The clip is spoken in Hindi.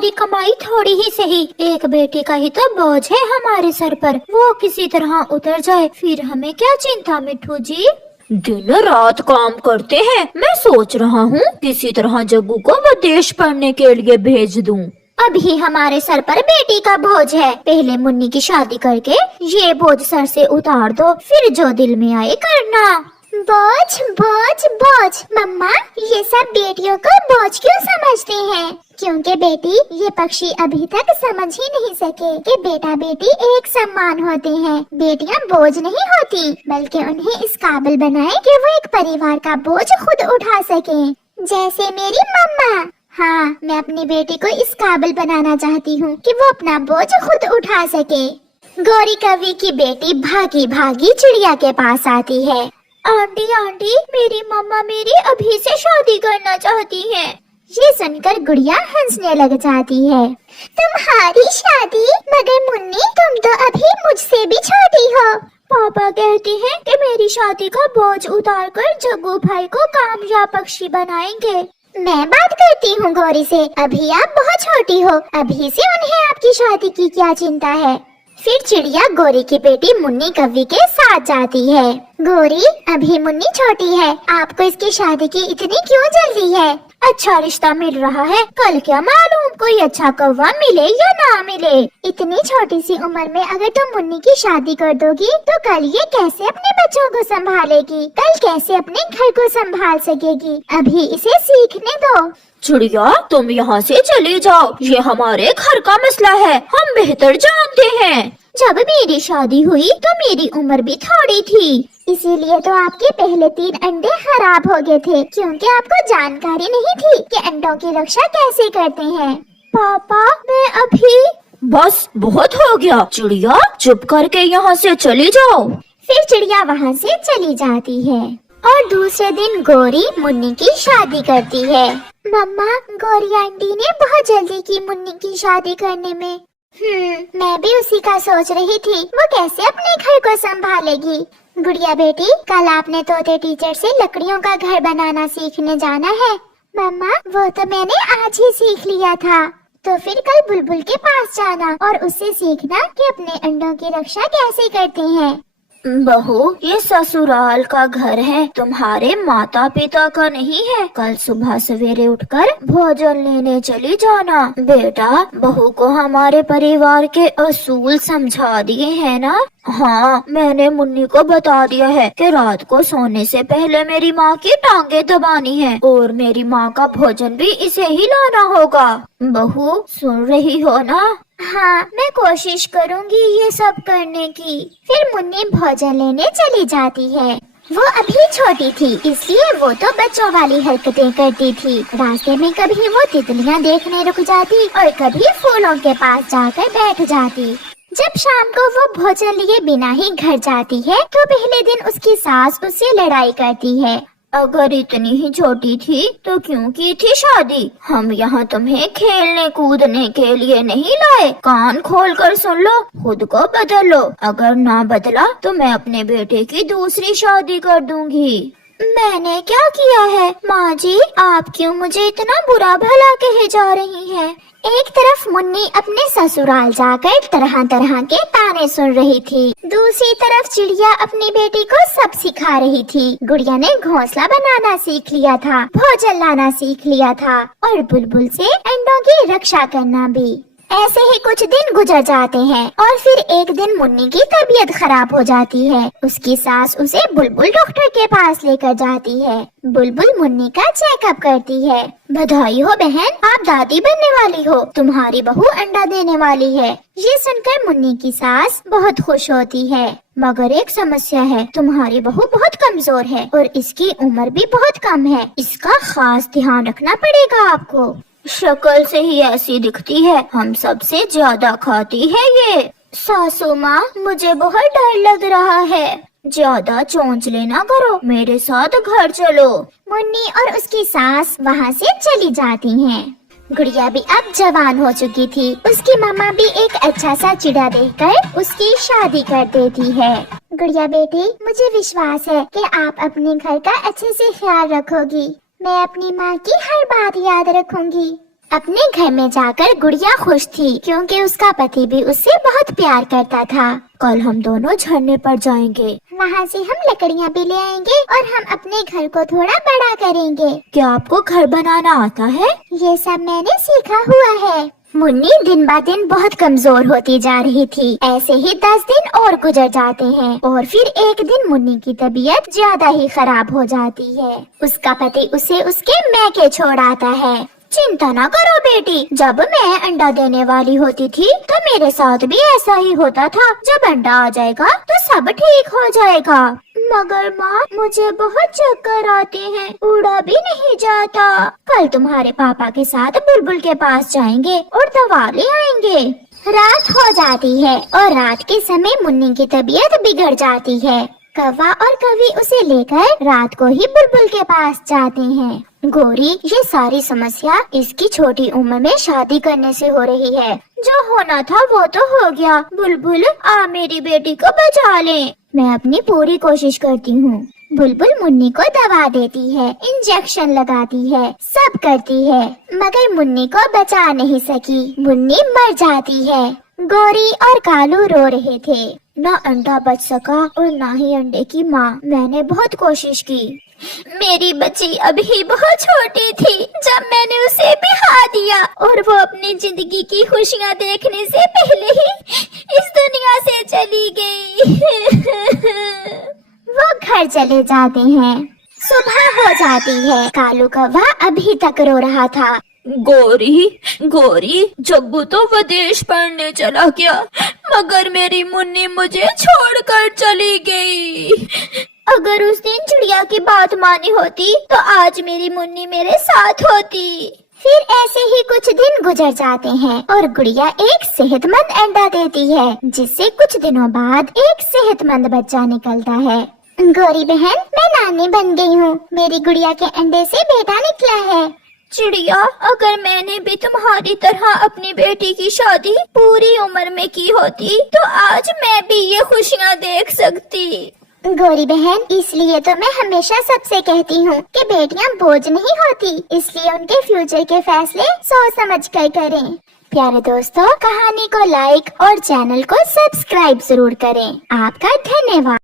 हमारी कमाई थोड़ी ही सही, एक बेटी का ही तो बोझ है हमारे सर पर, वो किसी तरह उतर जाए फिर हमें क्या चिंता मिठू जी। दिन रात काम करते हैं। मैं सोच रहा हूँ किसी तरह जग्गू को विदेश पढ़ने के लिए भेज दूँ। अभी हमारे सर पर बेटी का बोझ है, पहले मुन्नी की शादी करके ये बोझ सर से उतार दो, फिर जो दिल में आए करना। बोझ बोझ बोझ, मम्मा ये सब बेटियों को बोझ क्यों समझते हैं? क्योंकि बेटी ये पक्षी अभी तक समझ ही नहीं सके कि बेटा बेटी एक समान होते हैं। बेटियां बोझ नहीं होती, बल्कि उन्हें इस काबिल बनाए कि वो एक परिवार का बोझ खुद उठा सके, जैसे मेरी मम्मा। हाँ, मैं अपनी बेटी को इस काबिल बनाना चाहती हूँ कि वो अपना बोझ खुद उठा सके। गौरी कवि की बेटी भागी भागी चिड़िया के पास आती है। आंटी आंटी, मेरी मम्मा मेरी अभी से शादी करना चाहती है। ये सुनकर गुड़िया हंसने लग जाती है। तुम्हारी शादी? मगर मुन्नी तुम तो अभी मुझसे भी छोटी हो। पापा कहते हैं कि मेरी शादी का बोझ उतारकर जग्गू भाई को कामयाब पक्षी बनाएंगे। मैं बात करती हूँ गौरी से, अभी आप बहुत छोटी हो, अभी से उन्हें आपकी शादी की क्या चिंता है। फिर चिड़िया गौरी की बेटी मुन्नी कवि के साथ जाती है। गौरी, अभी मुन्नी छोटी है, आपको इसकी शादी की इतनी क्यों जल्दी है? अच्छा रिश्ता मिल रहा है, कल क्या मालूम कोई अच्छा कौवा मिले या ना मिले। इतनी छोटी सी उम्र में अगर तुम मुन्नी की शादी कर दोगी तो कल ये कैसे अपने बच्चों को संभालेगी, कल कैसे अपने घर को संभाल सकेगी। अभी इसे सीखने दो। चिड़िया, तुम यहाँ से चले जाओ, ये हमारे घर का मसला है, हम बेहतर जानते हैं। जब मेरी शादी हुई तो मेरी उम्र भी थोड़ी थी, इसीलिए तो आपके पहले 3 अंडे खराब हो गए थे, क्योंकि आपको जानकारी नहीं थी कि अंडों की रक्षा कैसे करते हैं। पापा, मैं अभी। बस बहुत हो गया, चिड़िया चुप करके यहाँ से चली जाओ। फिर चिड़िया वहाँ से चली जाती है और दूसरे दिन गौरी मुन्नी की शादी करती है। मम्मा, गौरी आंटी ने बहुत जल्दी की मुन्नी की शादी करने में। मैं भी उसी का सोच रही थी, वो कैसे अपने घर को संभालेगी। गुड़िया बेटी, कल आपने तोते टीचर से लकड़ियों का घर बनाना सीखने जाना है। मम्मा, वो तो मैंने आज ही सीख लिया था। तो फिर कल बुलबुल के पास जाना और उससे सीखना कि अपने अंडों की रक्षा कैसे करते हैं। बहू, ये ससुराल का घर है, तुम्हारे माता पिता का नहीं है। कल सुबह सवेरे उठकर भोजन लेने चली जाना। बेटा, बहू को हमारे परिवार के असूल समझा दिए हैं ना? हाँ, मैंने मुन्नी को बता दिया है कि रात को सोने से पहले मेरी माँ की टांगे दबानी है और मेरी माँ का भोजन भी इसे ही लाना होगा। बहू, सुन रही हो ना? हाँ, मैं कोशिश करूँगी ये सब करने की। फिर मुन्नी भोजन लेने चली जाती है। वो अभी छोटी थी, इसलिए वो तो बच्चों वाली हरकतें करती थी। रास्ते में कभी वो तितलियाँ देखने रुक जाती और कभी फूलों के पास जाकर बैठ जाती। जब शाम को वो भोजन लिए बिना ही घर जाती है तो पहले दिन उसकी सास उससे लड़ाई करती है। अगर इतनी ही छोटी थी तो क्यों की थी शादी? हम यहाँ तुम्हें खेलने कूदने के लिए नहीं लाए। कान खोल कर सुन लो, खुद को बदल लो। अगर ना बदला तो मैं अपने बेटे की दूसरी शादी कर दूंगी। मैंने क्या किया है? माँ जी, आप क्यों मुझे इतना बुरा भला कहे जा रही हैं? एक तरफ मुन्नी अपने ससुराल जाकर तरह तरह के ताने सुन रही थी, दूसरी तरफ चिड़िया अपनी बेटी को सब सिखा रही थी। गुड़िया ने घोंसला बनाना सीख लिया था, भोजन लाना सीख लिया था और बुलबुल से अंडों की रक्षा करना भी। ऐसे ही कुछ दिन गुजर जाते हैं और फिर एक दिन मुन्नी की तबीयत खराब हो जाती है। उसकी सास उसे बुलबुल डॉक्टर के पास लेकर जाती है। बुलबुल मुन्नी का चेकअप करती है। बधाई हो बहन, आप दादी बनने वाली हो, तुम्हारी बहू अंडा देने वाली है। ये सुनकर मुन्नी की सास बहुत खुश होती है, मगर एक समस्या है, तुम्हारी बहू बहुत कमजोर है और इसकी उम्र भी बहुत कम है। इसका खास ध्यान रखना पड़ेगा आपको। शक्ल से ही ऐसी दिखती है, हम सबसे ज्यादा खाती है ये। सासू माँ, मुझे बहुत डर लग रहा है। ज्यादा चोंचले ना करो, मेरे साथ घर चलो। मुन्नी और उसकी सास वहाँ से चली जाती हैं। गुड़िया भी अब जवान हो चुकी थी। उसकी मामा भी एक अच्छा सा चिड़ा देखकर उसकी शादी कर देती है। गुड़िया बेटी, मुझे विश्वास है कि आप अपने घर का अच्छे से ख्याल रखोगी। मैं अपनी माँ की हर बात याद रखूंगी। अपने घर में जाकर गुड़िया खुश थी क्योंकि उसका पति भी उससे बहुत प्यार करता था। कल हम दोनों झरने पर जाएंगे। वहाँ से हम लकड़ियाँ भी ले आएंगे और हम अपने घर को थोड़ा बड़ा करेंगे। क्या आपको घर बनाना आता है? ये सब मैंने सीखा हुआ है। मुन्नी दिन ब दिन बहुत कमजोर होती जा रही थी। ऐसे ही 10 दिन और गुजर जाते हैं और फिर एक दिन मुन्नी की तबीयत ज्यादा ही खराब हो जाती है। उसका पति उसे उसके मैके छोड़ आता है। चिंता ना करो बेटी, जब मैं अंडा देने वाली होती थी तो मेरे साथ भी ऐसा ही होता था। जब अंडा आ जाएगा तो सब ठीक हो जाएगा। मगर माँ, मुझे बहुत चक्कर आते हैं, उड़ा भी नहीं जाता। कल तुम्हारे पापा के साथ बुलबुल के पास जाएंगे और दवा ले आएंगे। रात हो जाती है और रात के समय मुन्नी की तबीयत बिगड़ जाती है। कौवा और कवि उसे लेकर रात को ही बुलबुल के पास जाते हैं। गौरी, ये सारी समस्या इसकी छोटी उम्र में शादी करने से हो रही है। जो होना था वो तो हो गया। बुलबुल, आ मेरी बेटी को बचा ले। मैं अपनी पूरी कोशिश करती हूँ। बुलबुल मुन्नी को दवा देती है, इंजेक्शन लगाती है, सब करती है, मगर मुन्नी को बचा नहीं सकी। मुन्नी मर जाती है। गौरी और कालू रो रहे थे। न अंडा बच सका और न ही अंडे की माँ। मैंने बहुत कोशिश की। मेरी बच्ची अभी बहुत छोटी थी जब मैंने उसे बिहा दिया और वो अपनी जिंदगी की खुशियाँ देखने से पहले ही इस दुनिया से चली गई। वो घर चले जाते हैं। सुबह हो जाती है। कालू कौवा अभी तक रो रहा था। गौरी, जग्गू तो विदेश पढ़ने चला गया, मगर मेरी मुन्नी मुझे छोड़कर चली गई। अगर उस दिन चिड़िया की बात मानी होती तो आज मेरी मुन्नी मेरे साथ होती। फिर ऐसे ही कुछ दिन गुजर जाते हैं और गुड़िया एक सेहतमंद अंडा देती है, जिससे कुछ दिनों बाद एक सेहतमंद बच्चा निकलता है। गौरी बहन, मैं नानी बन गई हूँ। मेरी गुड़िया के अंडे से बेटा निकला है। चिड़िया, अगर मैंने भी तुम्हारी तरह अपनी बेटी की शादी पूरी उम्र में की होती तो आज मैं भी ये खुशियाँ देख सकती। गौरी बहन, इसलिए तो मैं हमेशा सबसे कहती हूँ कि बेटियाँ बोझ नहीं होती, इसलिए उनके फ्यूचर के फैसले सोच समझ कर करें। प्यारे दोस्तों, कहानी को लाइक और चैनल को सब्सक्राइब जरूर करें। आपका धन्यवाद।